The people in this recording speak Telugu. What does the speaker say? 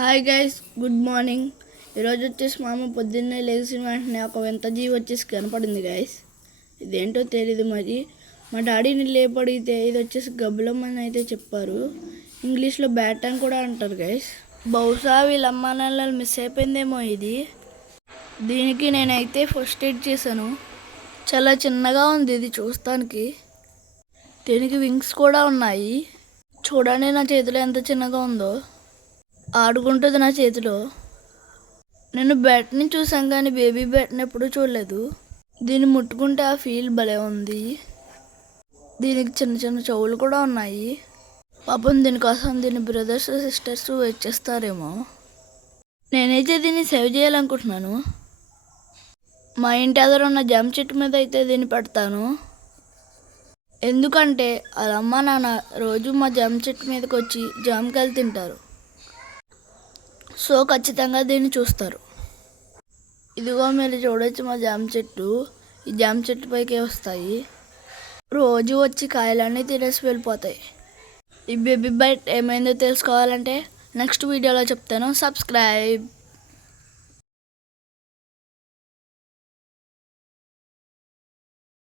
Hi guys, good morning. ఈరోజు వచ్చేసి మా అమ్మ పొద్దున్నే లేచిన వెంటనే ఒక వింత జీవి వచ్చేసి కనపడింది గైస్. ఇదేంటో తెలియదు మరి. మా డాడీని లేపడిగితే ఇది వచ్చేసి గబ్బులమ్మ అని అయితే చెప్పారు. ఇంగ్లీష్లో బ్యాట్ అని కూడా అంటారు గైస్. బహుశా వీళ్ళ అమ్మ నాన్నలు మిస్ అయిపోయిందేమో ఇది. దీనికి నేనైతే ఫస్ట్ ఎయిడ్ చేశాను. చాలా చిన్నగా ఉంది ఇది చూస్తానికి. దీనికి వింగ్స్ కూడా ఉన్నాయి. చూడండి నా చేతిలో ఎంత చిన్నగా ఉందో. ఆడుకుంటుంది నా చేతిలో. నేను బ్యాట్ని చూసాను కానీ బేబీ బ్యాట్ని ఎప్పుడూ చూడలేదు. దీన్ని ముట్టుకుంటే ఆ ఫీల్ భలే ఉంది. దీనికి చిన్న చిన్న చెవులు కూడా ఉన్నాయి. పాపం దీనికోసం దీని బ్రదర్స్ సిస్టర్స్ వెయిట్ చేస్తారేమో. నేనైతే దీన్ని సేవ్ చేయాలనుకుంటున్నాను. మా ఇంటి ఎదురు ఉన్న జామ చెట్టు మీద అయితే దీన్ని పెడతాను. ఎందుకంటే వాళ్ళ అమ్మ నాన్న రోజు మా జామ చెట్టు మీదకి వచ్చి జామకాయలు తింటారు. సో ఖచ్చితంగా దీన్ని చూస్తారు. ఇదిగో మీరు చూడొచ్చు మా జామ చెట్టు. ఈ జామ చెట్టు పైకి వస్తాయి. రోజు వచ్చి కాయలన్నీ తినేసి వెళ్ళిపోతాయి. ఈ బేబీ బైట్ ఏమైందో తెలుసుకోవాలంటే నెక్స్ట్ వీడియోలో చెప్తాను. సబ్స్క్రైబ్.